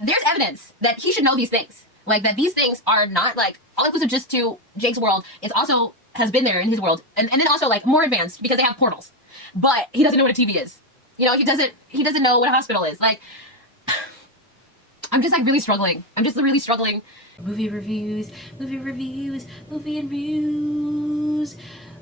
there's evidence that he should know these things. Like, that these things are not, like, all-inclusive just to Jake's world. It's also has been there in his world. And then also, like, more advanced because they have portals. But he doesn't know what a TV is. You know, he doesn't know what a hospital is. Like, I'm just, like, really struggling. I'm just really struggling. Movie reviews, movie reviews, movie and reviews.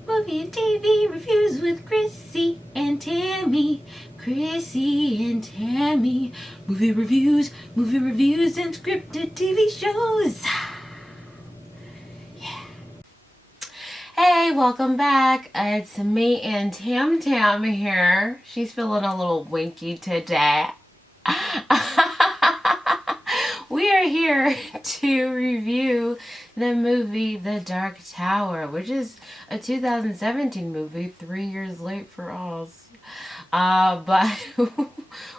Movie and TV reviews with Chrissie and Tammie. Chrissie and Tammie. Movie reviews and scripted TV shows. Yeah. Hey, welcome back. It's me and Tam here. She's feeling a little winky today. We are here to review the movie The Dark Tower, which is a 2017 movie, 3 years late for us. But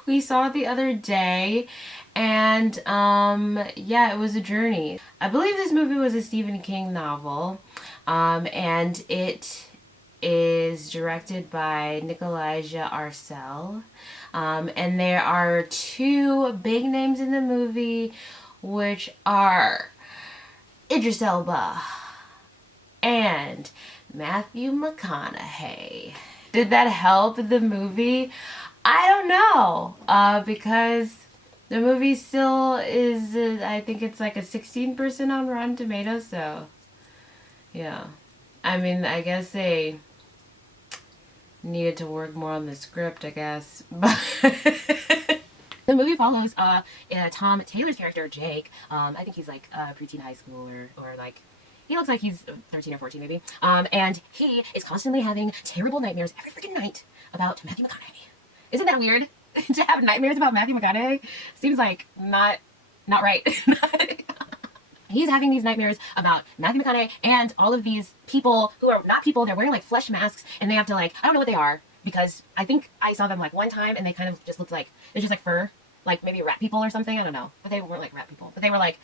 we saw it the other day, and yeah, it was a journey. I believe this movie was a Stephen King novel, and it is directed by Nicolaja Arcel. And there are two big names in the movie, which are Idris Elba and Matthew McConaughey. Did that help the movie? I don't know, because the movie still is, I think it's like a 16% on Rotten Tomatoes, so yeah. I mean, I guess they needed to work more on the script, I guess. But the movie follows Tom Taylor's character, Jake. I think he's like preteen high school or like, he looks like he's 13 or 14 maybe. And he is constantly having terrible nightmares every freaking night about Matthew McConaughey. Isn't that weird? To have nightmares about Matthew McConaughey? Seems like not right. He's having these nightmares about Matthew McConaughey and all of these people who are not people. They're wearing like flesh masks, and they have to like, I don't know what they are, because I think I saw them like one time and they kind of just looked like, they're just like fur, like maybe rat people or something, I don't know. But they weren't like rat people, but they were like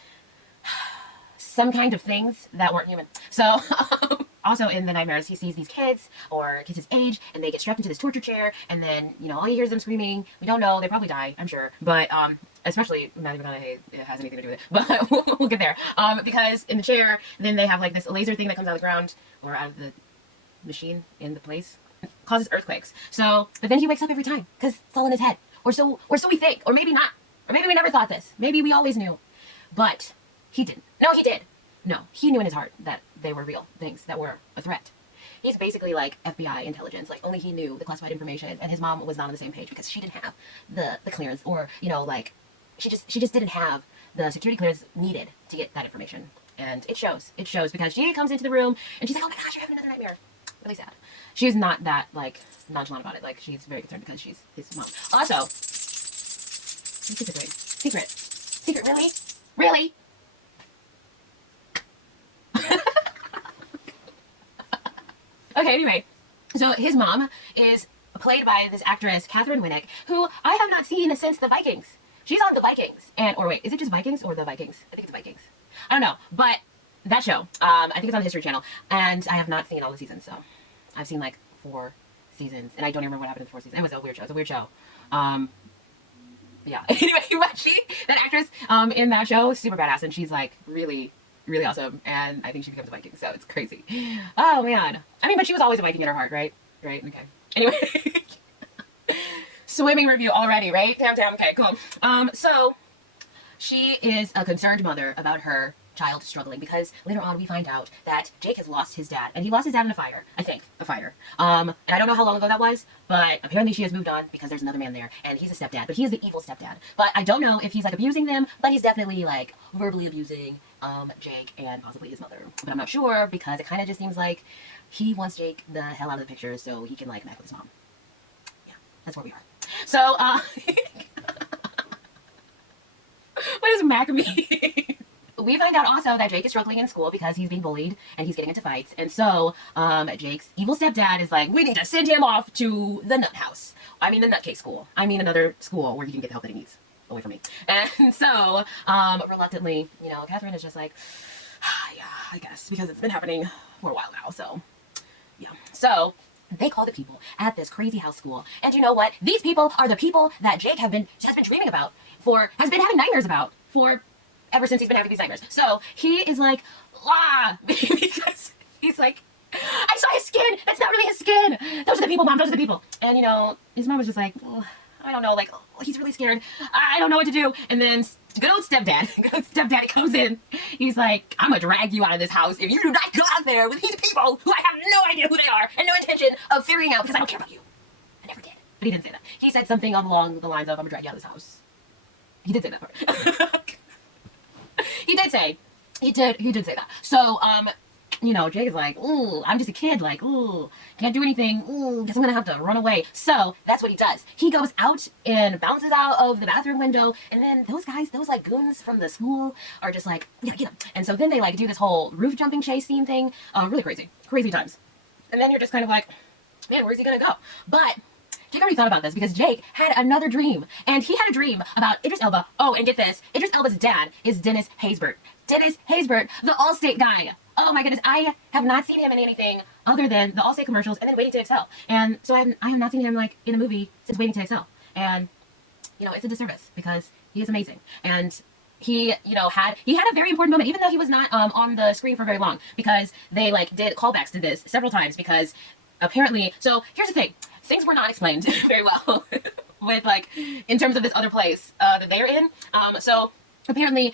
some kind of things that weren't human. So also in the nightmares, he sees these kids or kids his age, and they get strapped into this torture chair, and then, you know, all he hears them screaming. We don't know, they probably die, I'm sure, but especially Matthew McConaughey, it has anything to do with it, but we'll get there. Because in the chair, then they have like this laser thing that comes out of the ground or out of the machine in the place, it causes earthquakes. So, but then he wakes up every time because it's all in his head, or so we think, or maybe not, or maybe we never thought this, maybe we always knew, but he didn't. No, he did. No, he knew in his heart that they were real things that were a threat. He's basically like FBI intelligence, like only he knew the classified information, and his mom was not on the same page because she didn't have the clearance, or, you know, like she just didn't have the security clearance needed to get that information. And it shows because she comes into the room and she's like, oh my gosh, you're having another nightmare. Really sad. She's not that like nonchalant about it. Like, she's very concerned because she's his mom. Also, secret, really? Okay, anyway, so his mom is played by this actress, Catherine Winnick, who I have not seen since The Vikings. She's on The Vikings, or wait, is it just Vikings or The Vikings? I think it's Vikings. I don't know, but that show, I think it's on the History Channel, and I have not seen all the seasons, so I've seen like 4 seasons, and I don't even remember what happened in the 4th season. It was a weird show. It's a weird show. Yeah. Anyway, but that actress, in that show, super badass, and she's like really awesome, and I think she becomes a Viking, so it's crazy. Oh man. I mean, but she was always a Viking in her heart, right? Right? Okay. Anyway. Swimming review already, right? Tam, okay, cool. So she is a concerned mother about her child struggling, because later on we find out that Jake has lost his dad, and he lost his dad in a fire, I think, a fire. And I don't know how long ago that was, but apparently she has moved on because there's another man there, and he's a stepdad, but he is the evil stepdad. But I don't know if he's like abusing them, but he's definitely like verbally abusing Jake and possibly his mother. But I'm not sure, because it kind of just seems like he wants Jake the hell out of the picture so he can like mac with his mom. Yeah, that's where we are. So, what does mac mean? We find out also that Jake is struggling in school because he's being bullied and he's getting into fights. And so, Jake's evil stepdad is like, we need to send him off to the nut house. I mean, the nutcase school. I mean, another school where he can get the help that he needs. Away from me. And so, reluctantly, you know, Catherine is just like, yeah, I guess, because it's been happening for a while now. So, yeah. So, They call the people at this crazy house school. And you know what? These people are the people that Jake has been dreaming about has been having nightmares about for ever since he's been having these nightmares. So he is like, ah, because he's like, I saw his skin. That's not really his skin. Those are the people, Mom. Those are the people. And, you know, his mom was just like, well, I don't know. Like, he's really scared. I don't know what to do. And then good old stepdaddy comes in. He's like, I'm going to drag you out of this house if you do not go out there with these people who I have no idea who they are and no intention of figuring out because I don't care about you. I never did. But he didn't say that. He said something along the lines of, I'm going to drag you out of this house. He did say that part. He did say that. So, you know, Jake is like, ooh, I'm just a kid, like, ooh, can't do anything, ooh, guess I'm gonna have to run away. So that's what he does. He goes out and bounces out of the bathroom window, and then those like goons from the school are just like, yeah, get him. And so then they like do this whole roof jumping chase scene thing. Really crazy times. And then you're just kind of like, man, where's he gonna go? But Jake already thought about this because Jake had another dream, and he had a dream about Idris Elba. Oh, and get this, Idris Elba's dad is Dennis Haysbert. Dennis Haysbert, the Allstate guy. Oh my goodness, I have not seen him in anything other than the Allstate commercials and then Waiting to Exhale. And so I have not seen him like in a movie since Waiting to Exhale. And, you know, it's a disservice because he is amazing. And he, you know, had a very important moment, even though he was not on the screen for very long, because they like did callbacks to this several times because apparently, so here's the thing, things were not explained very well with like, in terms of this other place that they're in. So apparently,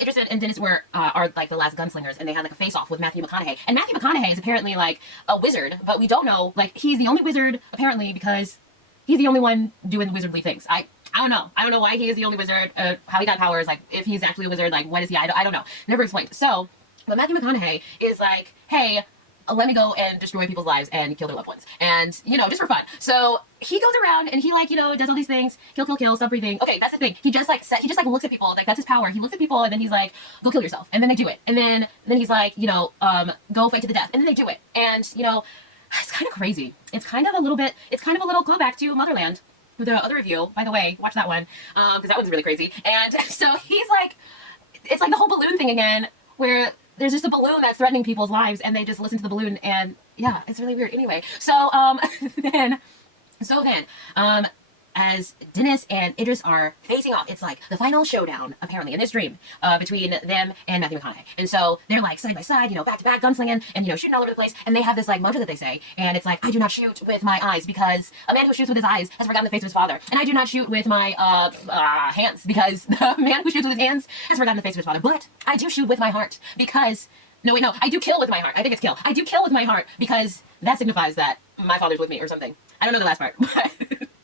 Idris and Dennis are like the last gunslingers, and they had like a face-off with Matthew McConaughey. And Matthew McConaughey is apparently like a wizard, but we don't know, like, he's the only wizard apparently because he's the only one doing wizardly things. I don't know. I don't know why he is the only wizard, how he got powers, like, if he's actually a wizard, like, what is he? I don't know. Never explained. So, but Matthew McConaughey is like, hey, let me go and destroy people's lives and kill their loved ones. And, you know, just for fun. So he goes around and he like, you know, does all these things, kill, stop breathing. Okay, that's the thing. He just like looks at people, like that's his power. He looks at people and then he's like, go kill yourself. And then they do it. And then he's like, you know, go fight to the death. And then they do it. And, you know, it's kind of crazy. It's kind of a little callback to Motherland. The other review, by the way, watch that one. Because that one's really crazy. And so he's like, it's like the whole balloon thing again, where there's just a balloon that's threatening people's lives, and they just listen to the balloon, and yeah, it's really weird. Anyway, so then, as Dennis and Idris are facing off, it's like the final showdown, apparently, in this dream, between them and Matthew McConaughey. And so they're like side by side, you know, back to back, gunslinging, and, you know, shooting all over the place. And they have this like mantra that they say, and it's like, I do not shoot with my eyes because a man who shoots with his eyes has forgotten the face of his father. And I do not shoot with my hands because the man who shoots with his hands has forgotten the face of his father. But I do shoot with my heart because, no, I do kill with my heart. I think it's kill. I do kill with my heart because that signifies that my father's with me or something. I don't know the last part,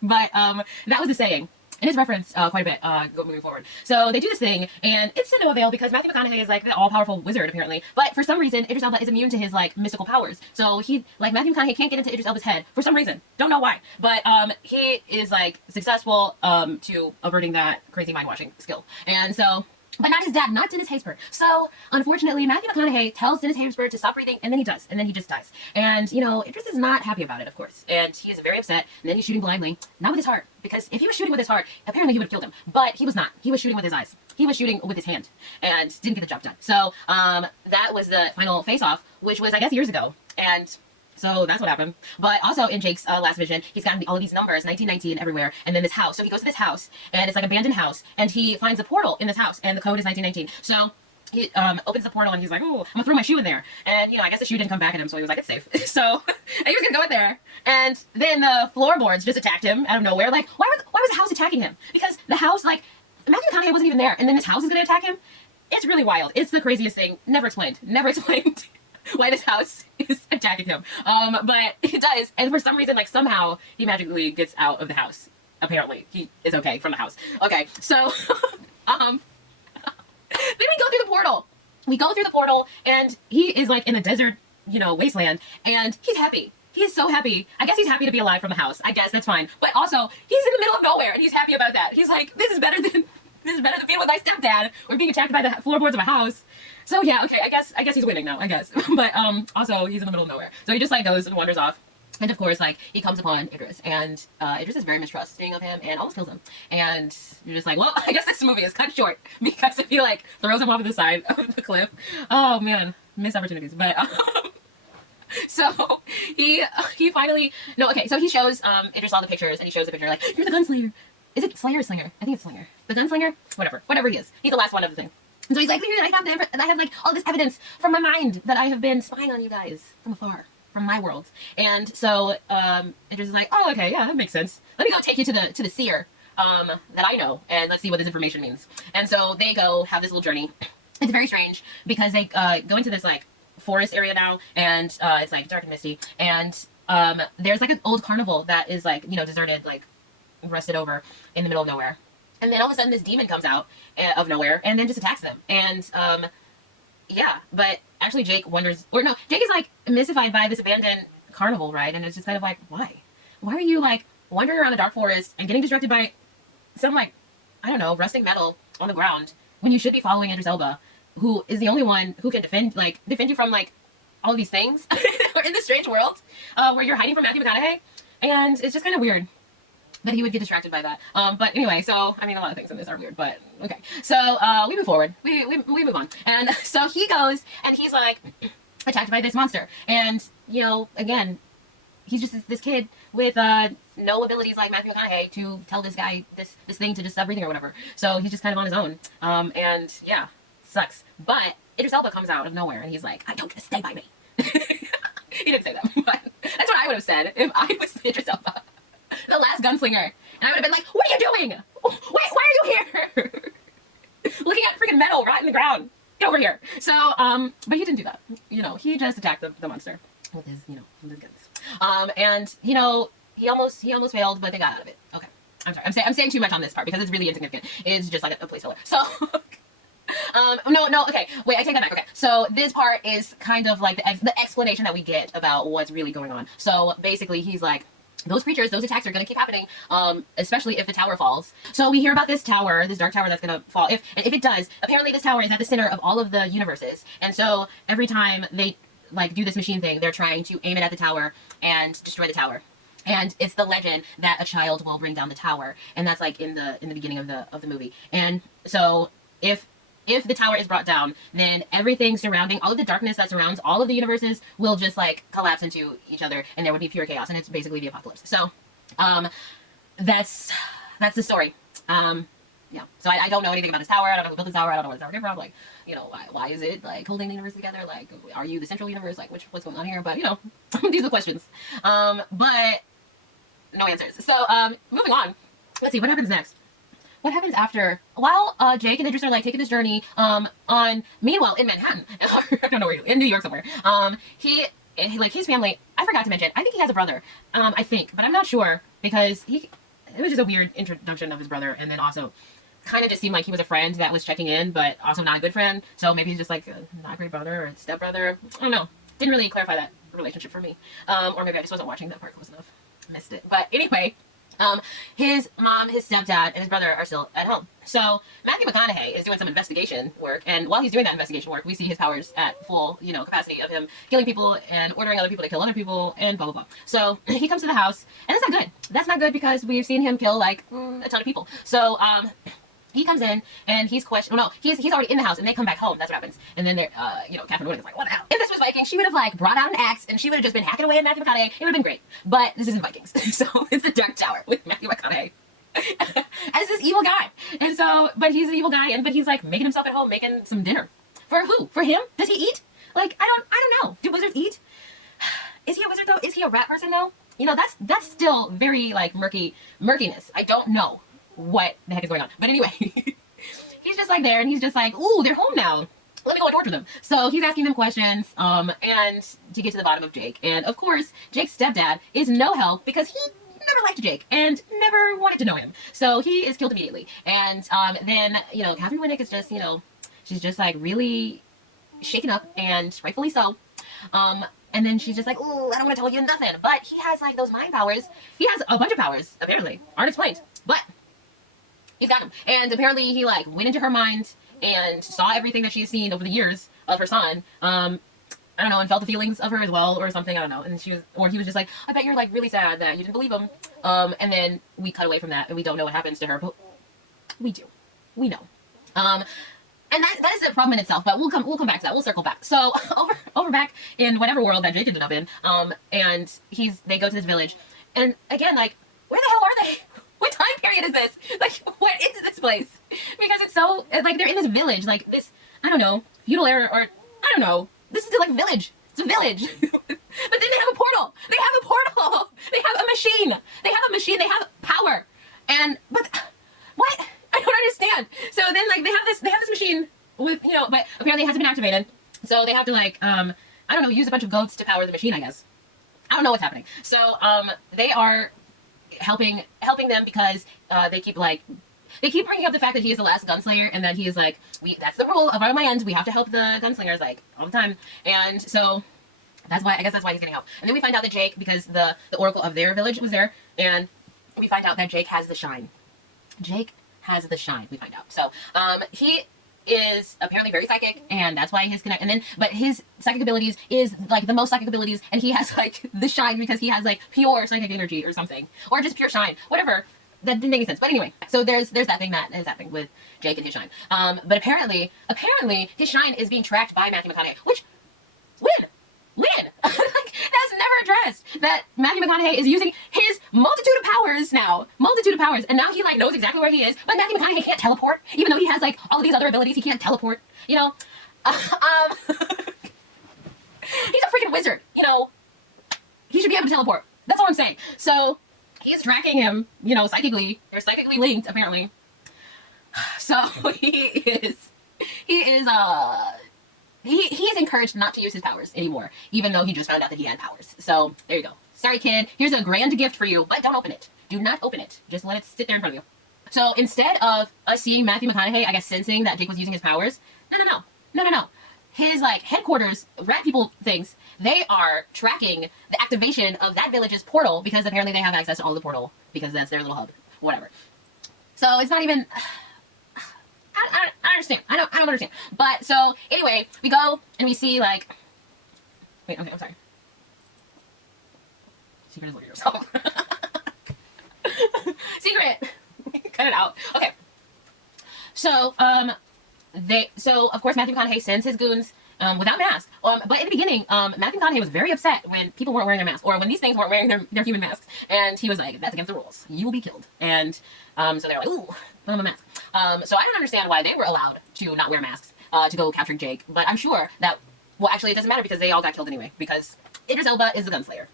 but that was the saying. And it's referenced quite a bit moving forward. So they do this thing, and it's to no avail because Matthew McConaughey is like the all-powerful wizard, apparently. But for some reason, Idris Elba is immune to his like mystical powers. So Matthew McConaughey can't get into Idris Elba's head for some reason. Don't know why. But he is like successful to averting that crazy mind-washing skill. And so, but not his dad, not Dennis Haysbert. So, unfortunately, Matthew McConaughey tells Dennis Haysbert to stop breathing, and then he does, and then he just dies. And, you know, Idris is not happy about it, of course. And he is very upset, and then he's shooting blindly, not with his heart, because if he was shooting with his heart, apparently he would have killed him. But he was not. He was shooting with his eyes. He was shooting with his hand, and didn't get the job done. So, that was the final face-off, which was, I guess, years ago. And so that's what happened. But also in Jake's last vision, he's gotten all of these numbers, 1919 everywhere, and then this house. So he goes to this house, and it's like an abandoned house, and he finds a portal in this house, and the code is 1919. So he opens the portal, and he's like, oh, I'm gonna throw my shoe in there. And, you know, I guess the shoe didn't come back at him, so he was like, it's safe. So and he was gonna go in there, and then the floorboards just attacked him out of nowhere. Like, why was the house attacking him? Because the house, like, Matthew McConaughey wasn't even there, and then this house is gonna attack him? It's really wild. It's the craziest thing. Never explained. Why this house is attacking him. But it does. And for some reason, like, somehow he magically gets out of the house. Apparently. He is okay from the house. Okay, so, then we go through the portal. We go through the portal, and he is, like, in a desert, you know, wasteland, and he's happy. He's so happy. I guess he's happy to be alive from the house. I guess that's fine. But also, he's in the middle of nowhere, and he's happy about that. He's like, this is better than being with my stepdad or being attacked by the floorboards of a house. So yeah, okay, I guess he's winning now, I guess. But also he's in the middle of nowhere. So he just like goes and wanders off. And of course, like, he comes upon Idris, and Idris is very mistrusting of him and almost kills him. And you're just like, well, I guess this movie is cut short because if he like throws him off of the side of the cliff, oh man, missed opportunities. But So he finally no okay. So he shows Idris all the pictures, and he shows the picture like, you're the gunslinger. Is it Slayer or Slinger? I think it's Slinger. The gunslinger, whatever he is. He's the last one of the thing. And so he's like, I have like all this evidence from my mind that I have been spying on you guys from afar, from my world. And so Idris is like, oh, okay, yeah, that makes sense. Let me go take you to the seer that I know, and let's see what this information means. And so they go have this little journey. It's very strange because they go into this like forest area now, and it's like dark and misty, and there's like an old carnival that is like, you know, deserted, like rusted over in the middle of nowhere. And then all of a sudden this demon comes out of nowhere and then just attacks them. And yeah, but actually Jake wonders, or no, Jake is like mystified by this abandoned carnival ride, and it's just kind of like, why are you like wandering around a dark forest and getting distracted by some like, I don't know, rusting metal on the ground when you should be following Idris Elba, who is the only one who can defend you from like all of these things in this strange world where you're hiding from Matthew McConaughey. And it's just kind of weird that he would get distracted by that. But anyway, so, I mean, a lot of things in this are weird, but okay. So, we move forward. We move on. And so he goes, and he's, like, attacked by this monster. And, you know, again, he's just this kid with no abilities like Matthew McConaughey to tell this guy this thing to just stop breathing or whatever. So he's just kind of on his own. And, yeah, sucks. But Idris Elba comes out of nowhere, and he's like, I told you to stay by me. He didn't say that, but that's what I would have said if I was Idris Elba, the last gunslinger, and I would have been like, what are you doing? Wait, why are you here? Looking at freaking metal rot in the ground. Get over here. So, but he didn't do that. You know, he just attacked the monster with his, you know, with his guns. And, you know, he almost failed, but they got out of it. Okay. I'm sorry. I'm saying too much on this part because it's really insignificant. It's just like a placeholder. So, no, okay. Wait, I take that back. Okay. So this part is kind of like the explanation that we get about what's really going on. So basically he's like, those creatures, those attacks are going to keep happening, especially if the tower falls. So we hear about this tower, this dark tower that's going to fall. If it does, apparently this tower is at the center of all of the universes. And so every time they like do this machine thing, they're trying to aim it at the tower and destroy the tower. And it's the legend that a child will bring down the tower. And that's like in the beginning of the movie. And so if the tower is brought down, then everything surrounding, all of the darkness that surrounds all of the universes will just like collapse into each other, and there would be pure chaos, and it's basically the apocalypse. So, that's the story. Yeah. So I don't know anything about this tower. I don't know who built this tower. I don't know where the tower came from. Like, you know, why is it like holding the universe together? Like, are you the central universe? Like, what's going on here? But you know, these are the questions. But no answers. So, moving on. Let's see what happens next. What happens after? While Jake and Idris are like taking this journey meanwhile in Manhattan, I don't know where, in New York somewhere, he like his family, I forgot to mention, I think he has a brother, I think, but I'm not sure because it was just a weird introduction of his brother, and then also kind of just seemed like he was a friend that was checking in, but also not a good friend, so maybe he's just like a not great brother or stepbrother. I don't know. Didn't really clarify that relationship for me. Or maybe I just wasn't watching that part close enough. Missed it. But anyway, his mom, his stepdad, and his brother are still at home. So Matthew McConaughey is doing some investigation work, and while he's doing that investigation work, we see his powers at full, you know, capacity of him killing people and ordering other people to kill other people and blah blah blah. So he comes to the house, and that's not good. That's not good because we've seen him kill like a ton of people. So he comes in and he's he's already in the house, and they come back home. That's what happens. And then they're, you know, Catherine Wood is like, what the hell? If this was Vikings, she would have like brought out an axe and she would have just been hacking away at Matthew McConaughey. It would have been great. But this isn't Vikings. So it's the Dark Tower with Matthew McConaughey as this evil guy. And so, but he's an evil guy, but he's like making himself at home, making some dinner. For who? For him? Does he eat? Like, I don't know. Do wizards eat? Is he a wizard though? Is he a rat person though? You know, that's still very like murkiness. I don't know what the heck is going on. But anyway, he's just like there, and he's just like, ooh, they're home now. Let me go and torture them. So he's asking them questions, and to get to the bottom of Jake. And of course, Jake's stepdad is no help because he never liked Jake and never wanted to know him. So he is killed immediately. And then, you know, Catherine Winnick is just, you know, she's just like really shaken up, and rightfully so. And then she's just like, ooh, I don't want to tell you nothing. But he has like those mind powers. He has a bunch of powers, apparently. Aren't explained. But he's got him. And apparently he like went into her mind and saw everything that she's seen over the years of her son. I don't know, and felt the feelings of her as well or something. I don't know. And he was just like, I bet you're like really sad that you didn't believe him. And then we cut away from that, and we don't know what happens to her, but we do. We know. And that is a problem in itself, but we'll come back to that. We'll circle back. So over back in whatever world that Jake ended up in, and they go to this village, and again, like, where the hell are they? What time period is this? Like, what is this place? Because it's so, like, they're in this village, like this, I don't know, feudal era, or I don't know. This is like a village. It's a village. But then they have a portal. They have a portal. They have a machine. They have a machine. They have power. But what? I don't understand. So then, like, they have this machine with, but apparently it hasn't been activated. So they have to, like, I don't know, use a bunch of goats to power the machine, I guess. I don't know what's happening. So they are helping them because they keep bringing up the fact that he is the last gunslinger, and that he is like, that's the rule of my end. We have to help the gunslingers, like, all the time. And so that's why he's getting help. And then we find out that Jake, because the oracle of their village was there, and we find out that Jake has the shine. Jake has the shine, we find out. So he is apparently very psychic, and that's why but his psychic abilities is like the most psychic abilities, and he has like the shine because he has like pure psychic energy or something, or just pure shine, whatever. That didn't make any sense. But anyway, so there's that thing that is happening with Jake and his shine. But apparently his shine is being tracked by Matthew McConaughey, which when like, that's never addressed, that Matthew McConaughey is using his multitude of powers, and now he like knows exactly where he is, but Matthew McConaughey can't teleport, even though he has like all of these other abilities. He can't teleport, he's a freaking wizard, he should be able to teleport. That's all I'm saying. So he's tracking him, psychically. They're psychically linked, apparently. So he is encouraged not to use his powers anymore, even though he just found out that he had powers. So there you go. Sorry, kid. Here's a grand gift for you, but don't open it. Do not open it. Just let it sit there in front of you. So instead of us seeing Matthew McConaughey, I guess, sensing that Jake was using his powers, no. His like headquarters, rat people things, they are tracking the activation of that village's portal, because apparently they have access to all the portal because that's their little hub, whatever. So it's not even. I understand. I don't understand. But so anyway, we go and we see like. Wait. Okay. I'm sorry. Secret is look at yourself. Secret. Cut it out. Okay. So So of course Matthew McConaughey sends his goons without masks. But in the beginning, Matthew McConaughey was very upset when people weren't wearing their masks, or when these things weren't wearing their human masks, and he was like, "That's against the rules. You will be killed." And so they're like, "Ooh, put on a mask." So I don't understand why they were allowed to not wear masks to go capture Jake. But I'm sure that, well, actually it doesn't matter, because they all got killed anyway, because Idris Elba is the gunslinger.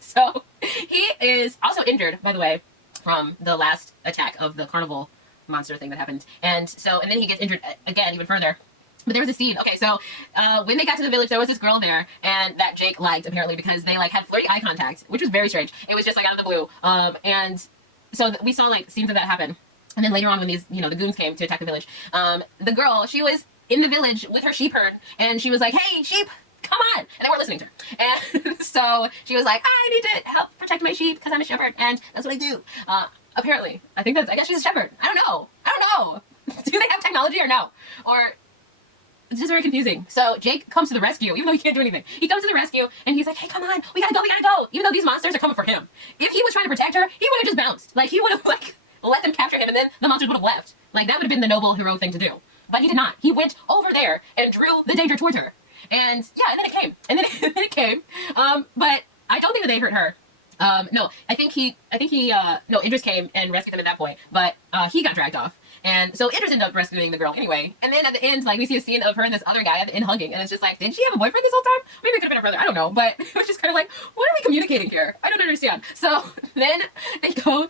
So he is also injured, by the way, from the last attack of the carnival monster thing that happened. And then he gets injured again, even further. But there was a scene. Okay, so when they got to the village, there was this girl there, and that Jake liked, apparently, because they like had flirty eye contact, which was very strange. It was just like out of the blue. And so we saw like scenes of that happen. And then later on, when these, the goons came to attack the village, the girl, she was in the village with her sheep herd, and she was like, "Hey, sheep, come on!" And they weren't listening to her. And so she was like, "I need to help protect my sheep because I'm a shepherd, and that's what I do." Apparently, I guess she's a shepherd. I don't know. Do they have technology or no? Or it's just very confusing. So Jake comes to the rescue, even though he can't do anything. He comes to the rescue, and he's like, "Hey, come on, we gotta go!" Even though these monsters are coming for him. If he was trying to protect her, he would have just bounced. Like, he would have like let them capture him, and then the monsters would have left. Like, that would have been the noble, heroic thing to do. But he did not. He went over there and drew the danger towards her. And yeah, and then it came. And then it came. But I don't think that they hurt her. No, Idris came and rescued them at that point, but he got dragged off. And so Idris ended up rescuing the girl anyway. And then at the end, like, we see a scene of her and this other guy at the end hugging, and it's just like, did she have a boyfriend this whole time? Maybe it could have been her brother, I don't know, but it was just kind of like, what are we communicating here? I don't understand. So then they go,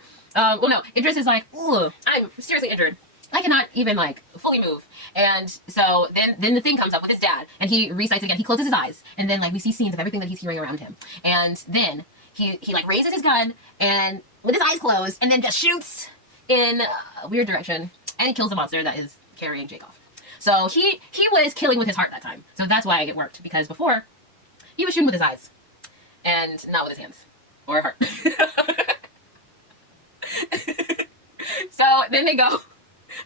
Idris is like, "Ooh, I'm seriously injured. I cannot even like fully move." And so then the thing comes up with his dad, and he recites again. He closes his eyes, and then like we see scenes of everything that he's hearing around him. And then he like raises his gun and with his eyes closed, and then just shoots in a weird direction, and he kills the monster that is carrying Jake off. So he was killing with his heart that time. So that's why it worked, because before he was shooting with his eyes and not with his hands or heart. So then they go.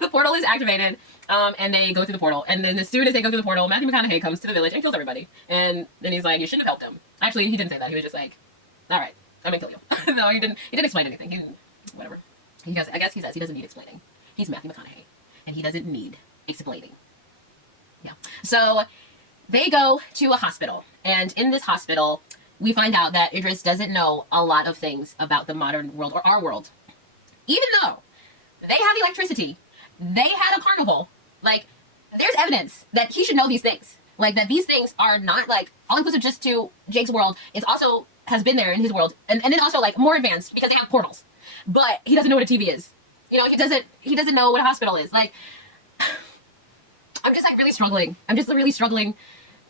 The portal is activated, and they go through the portal. And then as soon as they go through the portal, Matthew McConaughey comes to the village and kills everybody. And then he's like, "You shouldn't have helped him." Actually, he didn't say that. He was just like, "All right, I'm gonna kill you." No, he didn't explain anything. Whatever. I guess he says he doesn't need explaining. He's Matthew McConaughey. and he doesn't need explaining. Yeah. So they go to a hospital, and in this hospital, we find out that Idris doesn't know a lot of things about the modern world or our world. Even though they have electricity, they had a carnival, like, there's evidence that he should know these things. Like, that these things are not, like, all-inclusive just to Jake's world. It's also has been there in his world. And then also, like, more advanced because they have portals. But he doesn't know what a TV is. You know, he doesn't know what a hospital is. Like, I'm just, like, really struggling. I'm just really struggling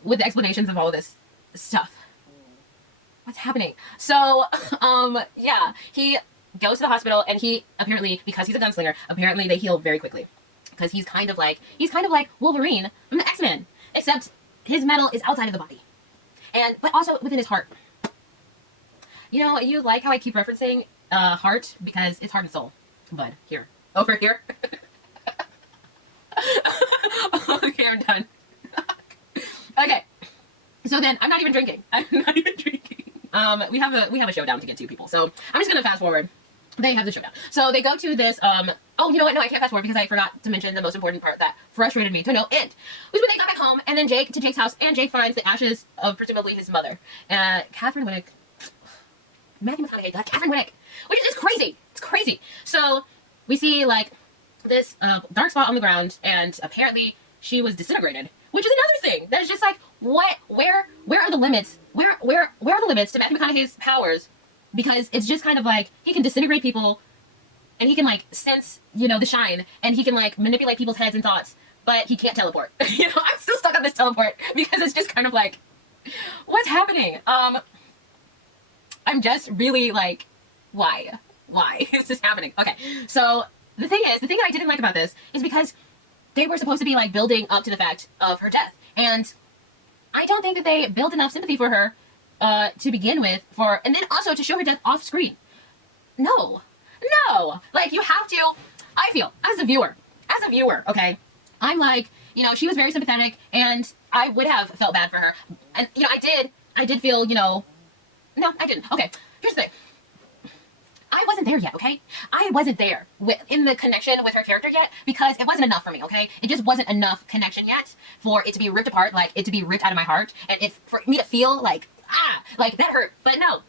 with the explanations of all of this stuff. What's happening? So, yeah, he goes to the hospital, and he apparently, because he's a gunslinger, apparently they heal very quickly. Because he's kind of like Wolverine from the X-Men, except his metal is outside of the body, but also within his heart. You know, you like how I keep referencing heart because it's heart and soul. Bud, here, over here. Okay, I'm done. Okay, so then I'm not even drinking. We have a showdown to get to, people. So I'm just gonna fast forward. They have the showdown. So they go to this, oh, you know what? No, I can't fast forward because I forgot to mention the most important part that frustrated me to no end. Was when they got back home, and then to Jake's house, and Jake finds the ashes of presumably his mother. Catherine Winnick. Matthew McConaughey got Catherine Winnick, which is just crazy. It's crazy. So we see, like, this dark spot on the ground, and apparently she was disintegrated, which is another thing that is just like, what? Where are the limits? Where are the limits to Matthew McConaughey's powers? Because it's just kind of like, he can disintegrate people, and he can, like, sense, you know, the shine, and he can, like, manipulate people's heads and thoughts, but he can't teleport. You know, I'm still stuck on this teleport, because it's just kind of like, what's happening? I'm just really, like, why? Why is this happening? Okay, so the thing that I didn't like about this is because they were supposed to be, like, building up to the fact of her death, and I don't think that they built enough sympathy for her to begin with, and then also to show her death off screen. No, like, you have to, I feel, as a viewer, okay, I'm like, you know, she was very sympathetic, and I would have felt bad for her, and, you know, I did feel, you know, no, I didn't. Okay, here's the thing. I wasn't there yet, okay? I wasn't there in the connection with her character yet, because it wasn't enough for me, okay? It just wasn't enough connection yet for it to be ripped apart, like, it to be ripped out of my heart, and for me to feel like, like, that hurt. But no,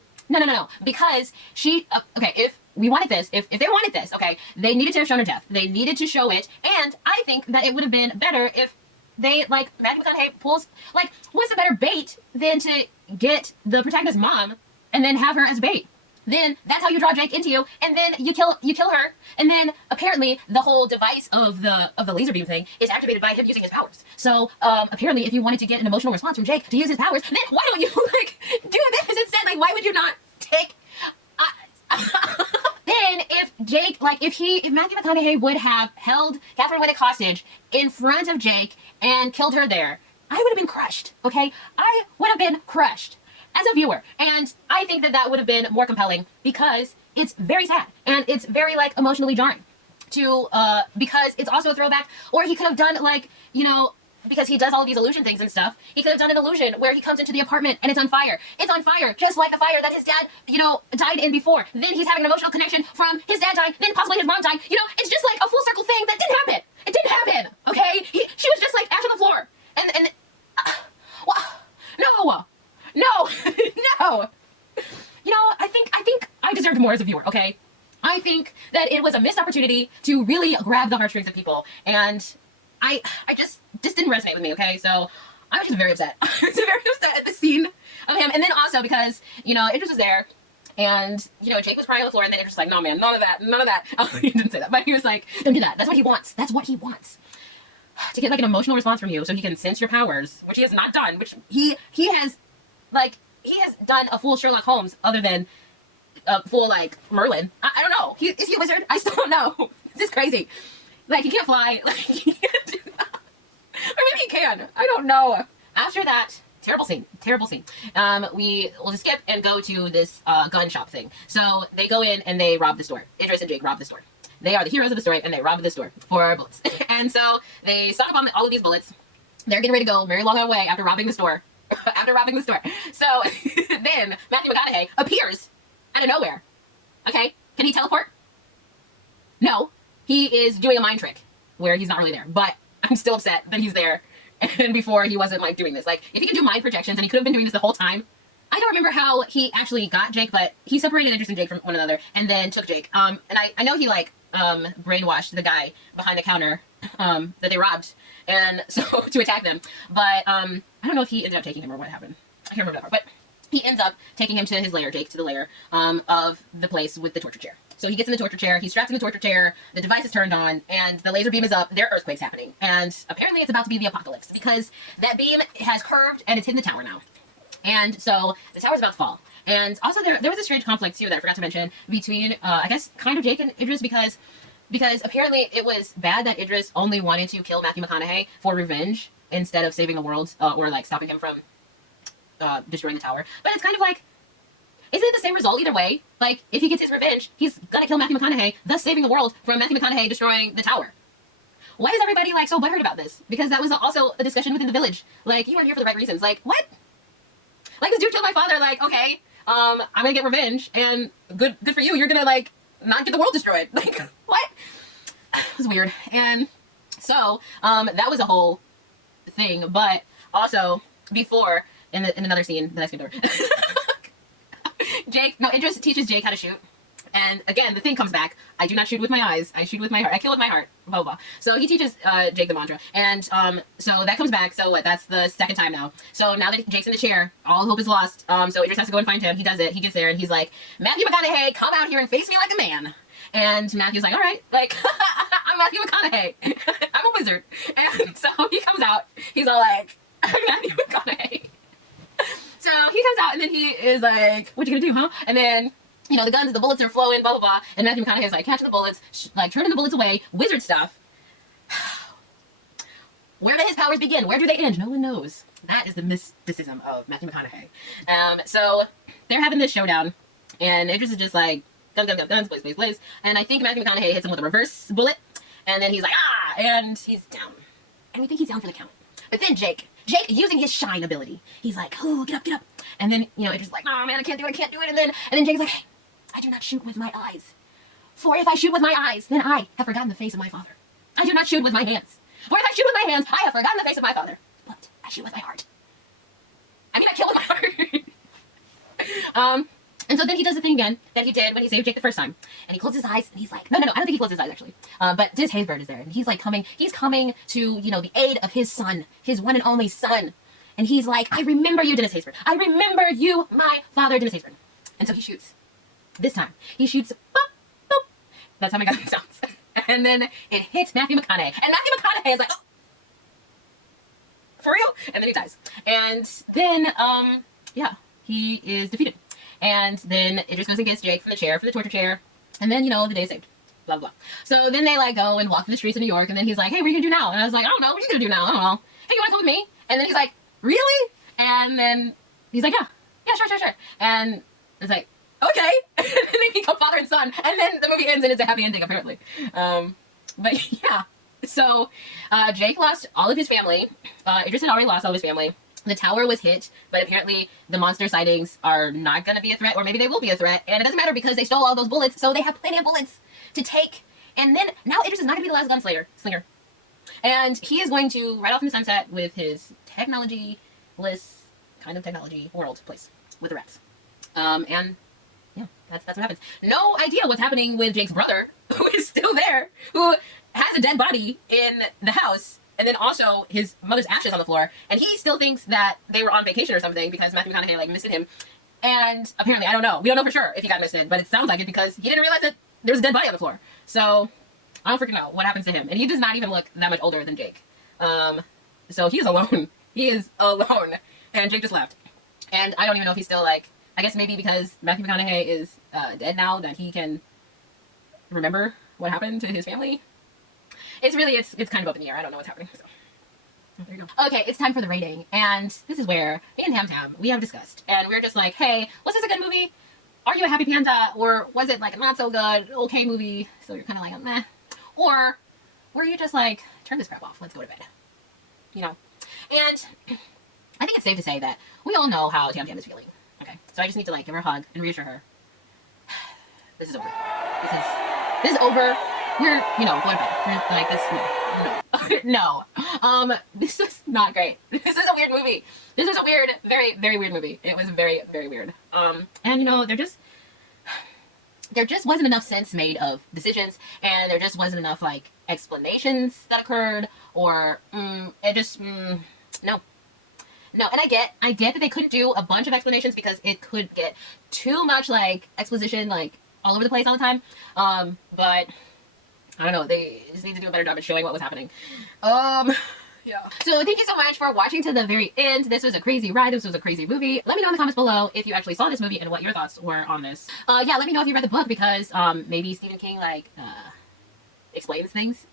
because she, okay, if we wanted this, if they wanted this, okay, they needed to have shown her death. They needed to show it, and I think that it would have been better if they, like, Matthew McConaughey pulls, like, what's a better bait than to get the protagonist's mom and then have her as bait? Then that's how you draw Jake into you, and then you kill her, and then apparently the whole device of the laser beam thing is activated by him using his powers. So apparently, if you wanted to get an emotional response from Jake to use his powers, then why don't you, like, do this instead? Like, why would you not take? Then if Jake, like, if Matthew McConaughey would have held Catherine Winnick hostage in front of Jake and killed her there, I would have been crushed. Okay, I would have been crushed as a viewer, and I think that would have been more compelling because it's very sad and it's very, like, emotionally jarring to because it's also a throwback. Or he could have done, like, you know, because he does all of these illusion things and stuff, he could have done an illusion where he comes into the apartment and it's on fire, just like the fire that his dad, you know, died in before. Then he's having an emotional connection from his dad dying, then possibly his mom dying. You know, it's just like a full circle thing that didn't happen. It didn't happen. Okay, she was just, like, ash on the floor, and well, no. You know, I think I deserved more as a viewer, okay? I think that it was a missed opportunity to really grab the heartstrings of people, and I just didn't resonate with me, okay? So I was just very upset. I was very upset at the scene of him, and then also because, you know, Idris was there, and, you know, Jake was crying on the floor, and then Idris was like, no, man, none of that. Oh, he didn't say that, but he was like, don't do that. That's what he wants. To get, like, an emotional response from you so he can sense your powers, which he has not done, which he has, like, he has done a full Sherlock Holmes other than a full, like, Merlin. I don't know. Is he a wizard? I still don't know. This is crazy. Like, he can't fly. Like, he can't do that. Or maybe he can. I don't know. After that, terrible scene. We will just skip and go to this gun shop thing. So they go in and they rob the store. Idris and Jake rob the store. They are the heroes of the story, and they rob the store for bullets. And so they stock up on all of these bullets. They're getting ready to go very long away after robbing the store. So then Matthew McConaughey appears out of nowhere. Okay, can he teleport? No, he is doing a mind trick. where he's not really there. But I'm still upset that he's there. And before he wasn't like doing this. Like, if he could do mind projections and he could have been doing this the whole time. I don't remember how he actually got Jake, but he separated Idris and Jake from one another and then took Jake. And I know he like brainwashed the guy behind the counter that they robbed, and so to attack them. But I don't know if he ended up taking him or what happened. I can't remember that part. But he ends up taking him to his lair, Jake, to the lair of the place with the torture chair. So he gets in the torture chair, he's strapped in the torture chair, the device is turned on, and the laser beam is up, there are earthquakes happening. And apparently it's about to be the apocalypse, because that beam has curved and it's hitting the tower now. And so the tower's about to fall. And also there was a strange conflict too that I forgot to mention between, I guess, kind of Jake and Idris, because apparently it was bad that Idris only wanted to kill Matthew McConaughey for revenge instead of saving the world or like stopping him from destroying the tower. But it's kind of like, isn't it the same result either way? Like, if he gets his revenge, he's gonna kill Matthew McConaughey, thus saving the world from Matthew McConaughey destroying the tower. Why is everybody, like, so butthurt about this? Because that was also a discussion within the village. Like, you weren't here for the right reasons. Like, what? Like, this dude killed my father, like, okay, I'm gonna get revenge, and good for you, you're gonna, like, not get the world destroyed. Like, what? It was weird. And so, that was a whole thing, but also, before, in another scene that I skipped over, Idris teaches Jake how to shoot. And again, the thing comes back. I do not shoot with my eyes. I shoot with my heart. I kill with my heart. Blah, blah, blah. So he teaches Jake the mantra. And so that comes back. So what? That's the second time now. So now that Jake's in the chair, all hope is lost. So Idris has to go and find him. He does it. He gets there and he's like, Matthew McConaughey, come out here and face me like a man. And Matthew's like, all right, like, I'm Matthew McConaughey. I'm a wizard. And so he comes out. He's all like, I'm Matthew McConaughey. So he comes out and then he is like, what you gonna do, huh? And then, you know, the guns, the bullets are flowing, blah, blah, blah. And Matthew McConaughey is like catching the bullets, like turning the bullets away, wizard stuff. Where do his powers begin? Where do they end? No one knows. That is the mysticism of Matthew McConaughey. So they're having this showdown and Idris is just like, guns, guns, guns, guns, blaze, blaze, blaze. And I think Matthew McConaughey hits him with a reverse bullet. And then he's like, ah, and he's down. And we think he's down for the count. But then Jake, using his shine ability, he's like, oh, get up, get up. And then, you know, Idris is like, oh man, I can't do it. And then Jake's like, hey, I do not shoot with my eyes. For if I shoot with my eyes, then I have forgotten the face of my father. I do not shoot with my hands. For if I shoot with my hands, I have forgotten the face of my father. But I shoot with my heart. I mean, I kill with my heart. And so then he does the thing again that he did when he saved Jake the first time. And he closes his eyes and he's like, no, I don't think he closed his eyes actually. But Dennis Haysbert is there and he's like he's coming to, you know, the aid of his son, his one and only son. And he's like, I remember you, Dennis Haysbert. I remember you, my father, Dennis Haysbert. And so he shoots. This time, he shoots, boop, boop. That's how my gun sounds. And then it hits Matthew McConaughey. And Matthew McConaughey is like, oh, for real? And then he dies. And then, yeah, he is defeated. And then Idris goes and gets Jake from the chair, for the torture chair. And then, you know, the day is saved. Blah, blah, blah. So then they, like, go and walk through the streets of New York. And then he's like, hey, what are you going to do now? And I was like, I don't know. What are you going to do now? I don't know. Hey, you want to come with me? And then he's like, really? And then he's like, yeah, sure. And it's like, okay. And they become father and son. And then the movie ends and it's a happy ending, apparently. But yeah. So Jake lost all of his family. Idris had already lost all of his family. The tower was hit, but apparently the monster sightings are not going to be a threat, or maybe they will be a threat. And it doesn't matter because they stole all those bullets, so they have plenty of bullets to take. And then now Idris is not going to be the last gunslinger. And he is going to ride off in the sunset with his technology-less kind of technology world place with the rats. And yeah, that's what happens. No idea what's happening with Jake's brother, who is still there, who has a dead body in the house, and then also his mother's ashes on the floor, and he still thinks that they were on vacation or something because Matthew McConaughey like missed him. And apparently, I don't know. We don't know for sure if he got missed, but it sounds like it because he didn't realize that there was a dead body on the floor. So I don't freaking know what happens to him. And he does not even look that much older than Jake. So he is alone. He is alone. And Jake just left. And I don't even know if he's still like, I guess maybe because Matthew McConaughey is dead now that he can remember what happened to his family. It's really, it's kind of up in the air. I don't know what's happening. So there you go. Okay, it's time for the rating. And this is where me and Tam, we have discussed. And we're just like, hey, was this a good movie? Are you a happy panda? Or was it like a not so good, okay movie? So you're kind of like, meh. Or were you just like, turn this crap off, let's go to bed. You know? And I think it's safe to say that we all know how Tam is feeling. Okay, so I just need to like give her a hug and reassure her. This is over. This is over. you're, you know, going to bed. You're like, this, no. No. This is not great. This is a weird movie. This is a weird, very, very weird movie. It was very, very weird. And you know, there just wasn't enough sense made of decisions, and there just wasn't enough, like, explanations that occurred, or, it just, no. No, and I get that they couldn't do a bunch of explanations because it could get too much, like, exposition, like, all over the place all the time. But I don't know, they just need to do a better job at showing what was happening. Yeah. So thank you so much for watching to the very end. This was a crazy ride. This was a crazy movie. Let me know in the comments below if you actually saw this movie and what your thoughts were on this. Yeah, let me know if you read the book, because maybe Stephen King, like, explains things.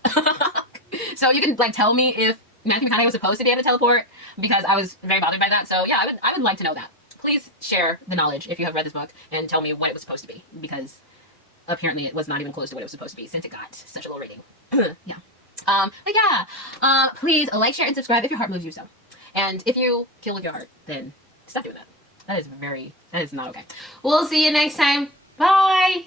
So you can, like, tell me if Matthew McConaughey was supposed to be able to teleport, because I was very bothered by that. So yeah, I would like to know that. Please share the knowledge if you have read this book and tell me what it was supposed to be, because apparently it was not even close to what it was supposed to be since it got such a low rating. Yeah. But yeah, please like, share, and subscribe if your heart moves you so. And if you kill with your heart, then stop doing that. That is not okay. We'll see you next time. Bye!